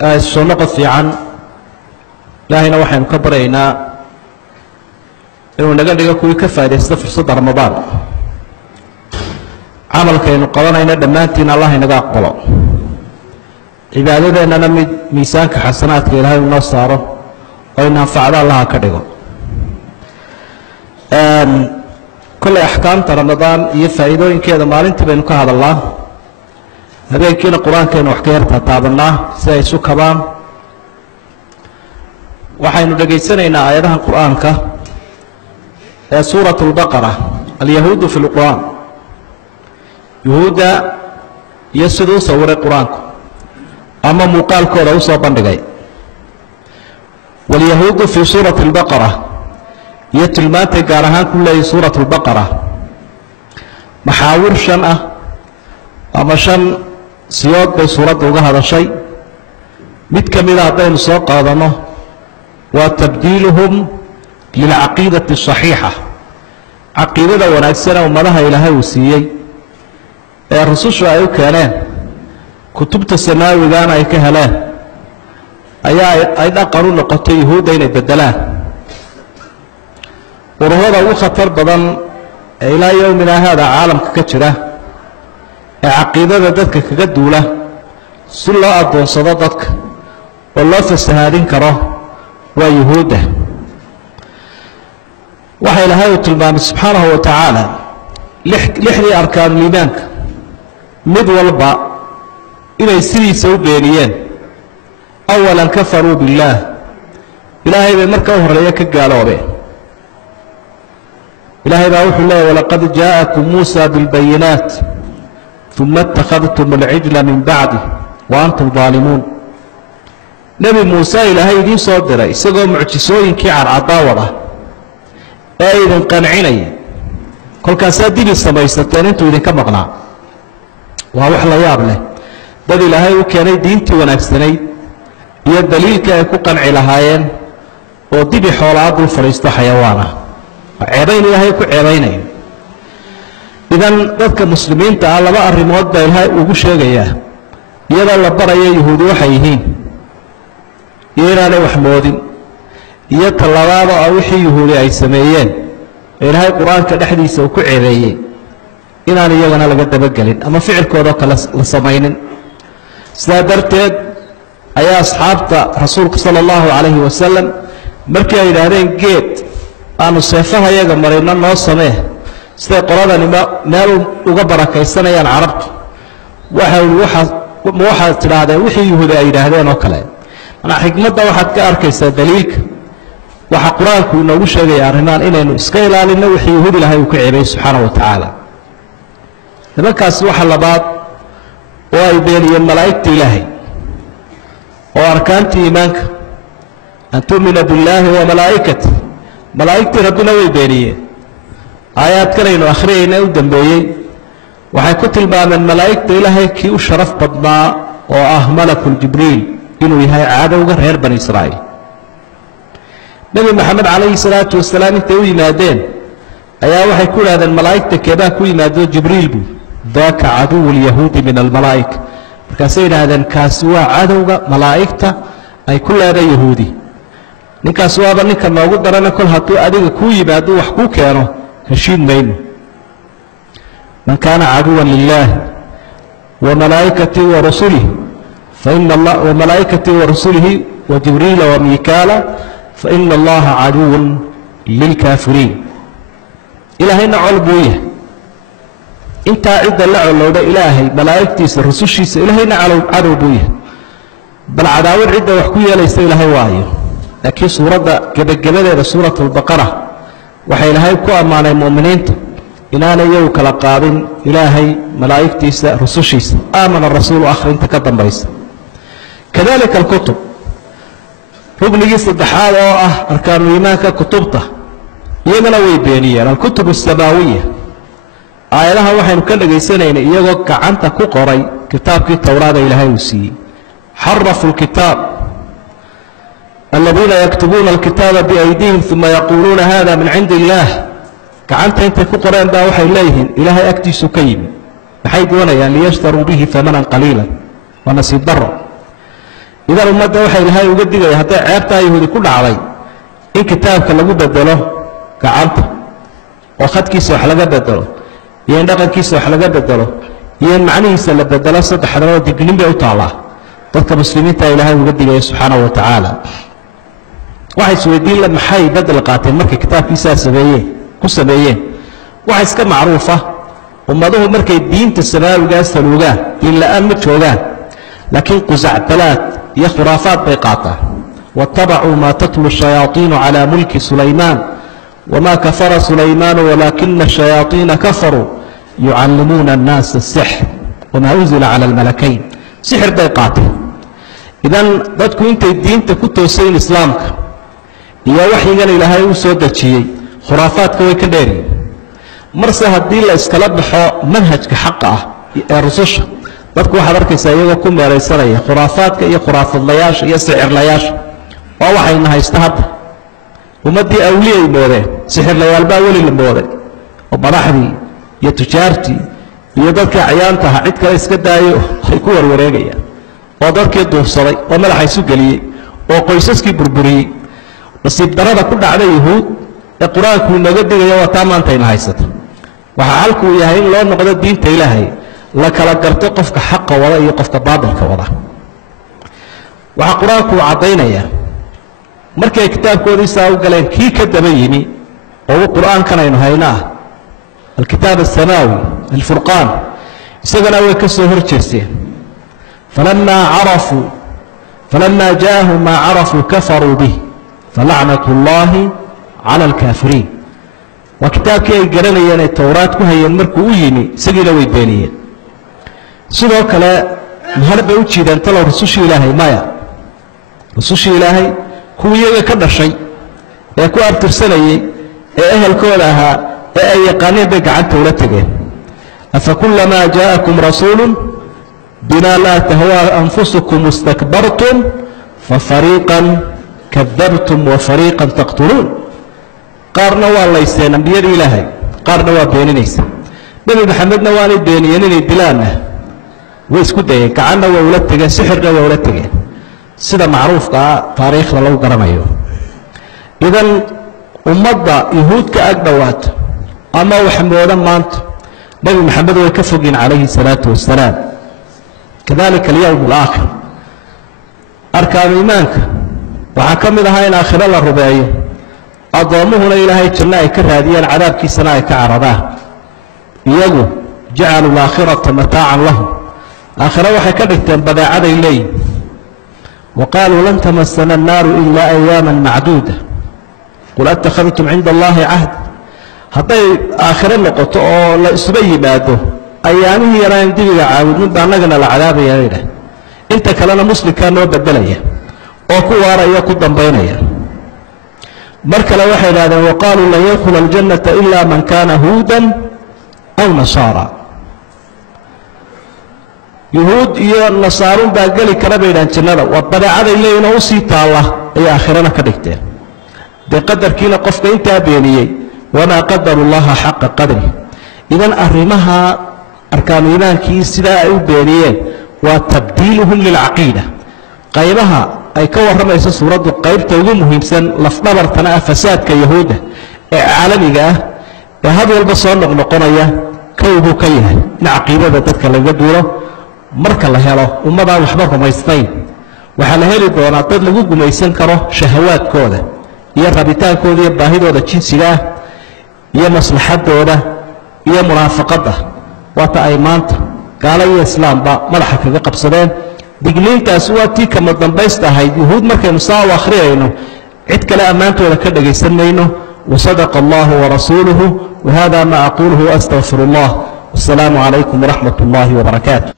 soo noqod fiican ilaahayna waxaynu ka baryaynaa inuu naga dhigo kuwii ka faa'iidaysta fursadda ramadaan camalkaynu qabanayna dhammaantiin allah inaga aqbalo cibaadadeennana mid miisaanka xasanaadka ilaahay uu noo saaro oo ina anfacdo allaha ka dhigo kolley axkaamta ramadaan iyo faa'iidooyinkeeda maalintii baynu ka hadalnaa habeenkiina qur-aankaynu wax ka yartaa taabannaa si ay isu kabaan waxaynu dhegaysanaynaa aayadaha qur-aanka ee suurat اlbaqara alyahuudu fi lqur'aan yuhuudda iyo siduu u sawiray qur-aanku ama muuqaalkooda u soo bandhigay wاlyahuudu fii suurati اlbaqara iyo tilmaantay gaar ahaan ku leeyahy suurat اlbaqara maxaawir shan ah ama shan siyood bay suuradda uga hadashay mid ka mida haddaynu soo qaadanno waa tabdiiluhum lilcaqiidati الصaxiixa caqiidada wanaagsane ummadaha ilaahay uu siiyey ee rusushu ay u keeneen kutubta samaawigaana ay ka heleen ayaa ay dhaqan u noqotay yuhuudda inay beddelaan ururada ugu khatar badan ee ilaa yowminaa haada caalamka ka jira ee caqiidada dadka kaga duula si loo addoonsado dadka oo loo fasahaadin karo waa yuhuudda waxa ilaahay uu tilmaamay subxaanahu wa tacaala lixdii arkaanuliimaanka mid walba inay sidiisa u beeniyeen awalan kafaruu biاllaah ilaahay bay marka u horreeya ka gaaloobeen ilaahay baa wuxuu leeyahy walaqad jaa'akum muusa biاlbayinaat uma اtakhadtum alcijla min bacdi wa antum daalimuun nebi muuse ilaahay idiin soo diray isagoo mucjisooyinkii cadcaddaa wada ee idin qancinaya kolkaasaa dibi samaysateen intuu idinka maqnaa waa wax la yaab leh dad ilaahay u keenay diintii wanaagsanayd iyo daliilka ay ku qanci lahaayeen oo dibi xoolaa dul fadhiisto xayawaana waa ceebayn ilaahay ku ceebaynayo idan dadka muslimiinta ah laba arrimood baa ilaahay ugu sheegayaa iyadoo la baraya yuhuudi waxay yihiin iyo inaanay wax moodin iyo tallabaada oo wixii yuhuudi ay sameeyeen ee ilaahay qur-aanka dhexdiisa uu ku ceebeeyey inaan iyagana laga dabagelin ama ficilkoodao kale la samaynin sidaa darteed ayaa asxaabta rasuulka sala allahu calayhi wasalam markii ay yidhaahdeen geed aanu seefaha yaga marino noo samee siday qoladani meel uga barakaysanayaan carabtu waxaad tidhaahdeen wixii yuhuudi ay yidhaahdeen oo kale manaa xikmadda waxaad ka arkaysaa daliilka waxa qur-aanku inoogu sheegaya arrimahan inaynu iska ilaalinno wixii yuhuud ilaahay uu ka ceebay subxaanahu wa tacaala nimankaasi waxa labaad oo ay beeniyeen malaa'igta ilaahay oo arkaantii iimaanka an tu'mina billaahi wa malaa'ikati malaa'igtii rabbina way beeniyeen aayaadkanaynu akhriyayna u dambeeyey waxay ku tilmaameen malaa'igta ilaahay kii u sharaf badnaa oo ah malakul jibriil inuu yahay cadowga reer bani israa'iil nebi moxamed calayhi salaatu wasalaam intay u yimaadeen ayaa waxay ku idhahdeen malaa'igta keebaa ku yimaado jibriil buu daaka caduwu lyahuudi min almalaa'ika markaasay yidhaahdeen kaasi waa cadowga malaa'igta ay ku leeda yahuudi ninkaasi waaba ninka noogu darana kol hadduu adiga kuu yimaado wax kuu keeno heshiin mayno man kaana caduwan lilaah wamalaa'ikatii warusulihi wamalaa'ikatii warusulihi wajibriila wamiikaala faina allaha caduwun lilkaafiriin ilaahayna col buu yahay intaa cidda la colowdha ilaahay malaa'igtiisa rusushiisa ilaahayna cadow buu yahay bal cadaawad cidda wax ku yeelaysa ilaahay waayo laakiin suuradda gebagabadeeda suurat albaqara waxaa ilaahay ku ammaanay mu'miniinta inaanay iyagu kala qaadin ilaahay malaa'igtiisa rusushiisa aamana rasuulu akhrinta ka dambaysa kadalika alkutub ruknigii saddexaad oo ah arkaanuliimaanka kutubta iyagana way beeniyeen alkutub asamaawiya aayadaha waxaynu ka dhagaysanaynay iyagoo gacanta ku qoray kitaabkii towraada ilaahay uu siiyey xarafu lkitaab aladiina yaktubuuna alkitaaba biaydihim uma yaquuluuna hada min cindi illaah gacanta intay ku qoreen baa waxay leeyihiin ilaahay agtiisu ka yimi maxay doonayaan liyashtaruu bihi amanan qaliila waa nasiib daro idan ummadda waxay ilaahay uga digaya hadday ceebtaa yahuudi ku dhacday in kitaabka lagu bedelo gacanta oo khadkiisa wax laga bedelo iyo in dhaqankiisa wax laga bedelo iyo in macnihiisa la bedelo saddexdaba dignin bay u taallaa dadka muslimiinta ilaahay uga digaya subxaanahu wa tacaala waxay isweydiin la maxay bedel qaateen markay kitaabkiisaa ku sameeyeen waxa iska macruufa ummaduhu markay diinta samaawigaa saluugaan diin la'aan ma joogaan laakiin qusacbalaad iyo khuraafaad bay qaataan waattabacuu maa tatlu shayaaiinu calaa mulki sulaymaan wamaa kafara sulaymaanu walaakina shayaaiina kafaruu yucallimuuna annaasa asixr wamaa unzila cala almalakayn sixir bay qaateen idan dadku intay diinta ku toosayn islaamka iyo waxyigan ilaahay uu soo dejiyey khuraafaadka way ka dheeriyin marse haddii la iskala baxo manhajka xaqa ah ee rususha dadku waxaad arkaysaa iyagoo ku meeraysanaya khuraafaadka iyo khuraafadlayaasha iyo sixirlayaasha waa waxayna haysta hadda ummaddii awliyay moodeen sixirlayaalbaa weli la mooday oo madaxdii iyo tujaartii iyo dadka acyaanta aha cid kale iska daayo ay ku warwareegayaan oo dadkii duufsaday oo madaxa isu geliyey oo qoysaskii burburiyey nasiib darada ku dhacda yahuud ee qur-aanku inooga digayo waa taa maantayna haysato waxaa xalkuu yahay in loo noqdo diinta ilaahay la kala garto qofka xaqa wada iyo qofka baadilka wada waxaa qur-aanku uu caddaynayaa markii ay kitaabkoodii saa u galeen kii ka daba yimi oo qur-aankan aynu hayno ah alkitaab asamaawi alfurqaan isagana way ka soo hor jeesteen falamaa jaa'ahum maa carafuu kafaruu bih falacnat ullaahi cala alkaafiriin waa kitaabkii ay garanayeen ay towraad ku hayeen markuu u yimi isagiina way beeniyeen sidoo kale mahar bay u jiideen talow rusushii ilaahay maya rusushii ilaahay kuwii iyaga ka dhashay ee ku abtirsanayey ee ehelkooda ahaa ee ay yaqaaneen bay gacanta ula tegeen afakullamaa jaa'akum rasuulun bimaa laa tahwaa anfusukum istakbartum fafariiqan kadabtum wafariiqan taqtuluun qaarna waa layseen ambiyadii ilaahay qaarna waa beeninaysa nebi maxamedna waanay beeniyeen inay dilaanna way isku dayeen gacanna waa ula tegeen sixirna waa ula tegeen sida macruufka ah taariikhda lagu garanayo idan ummadda yahuud ka ag dhowaato ama wax mooda maanta nebi maxamed way ka fogyiin calayhi salaatu wasalaam kadalika alyowm alaakhir arkaanu iimaanka waxaa ka mid ahaa in aakhiro la rubeeyo addoommuhuna ilaahay janno ay ka raadiyaan cadaabkiisana ay ka caradaan iyagu jacaluu alaakhirata mataacan lahum aakhiro waxay ka dhigteen badeecaday leeyihin wa qaaluu lan tamasana annaaru ilaa ayaaman macduuda qul attakhadtum cinda allaahi cahd hadday aakhiro noqoto oo la isuba yimaado ayaamihii yaraan dibiga caabudninba annagana la cadaabaya idhah inta kalena muslimkaa noo bedelaya oo ku waaraya ku dambaynaya mar kale waxay idhahdeen waqaaluu lan yadkhula aljannata ila man kaana huudan aw nasaara yuhuud iyo nasaarun baa geli kara bay idhahan jannada waa badeecaday leeyihin oo usii taalla ayay aakhirana ka dhigteen dee qadarkiina qofka intaa beeniyey wamaa qadaru llaha xaqa qadri idan arrimaha arkaanu iimaankii sidaa ay u beeniyeen waa tabdiiluhum lilcaqiida qaybaha ay ka warramayso suuraddu qaybta ugu muhiimsan lafdhabartana ah fasaadka yahuudda ee caalamiga ah ee had walba soo noqnoqonaya kowbuu ka yahay in caqiidada dadka laga duulo marka la helo ummadaan waxba rumaysnayn waxaa la heli doonaa dad lagu gumaysan karo shahawaadkooda iyo rabitaankooda iyo baahidooda jinsiga ah iyo maslaxadooda iyo munaafaqadda waata ay maanta gaalo iyo islaamba madaxa kaga qabsadeen digniintaasi waa tii kama dambaysta ahayd yuhuud markaynu saa u akhriyayno cid kale ammaantooda ka dhagaysan mayno wasadaqa allahu warasuuluhu wahada ma aquluhu waastaqfiru allah wasalaamu calaykum waraxmat ullaahi wabarakaatu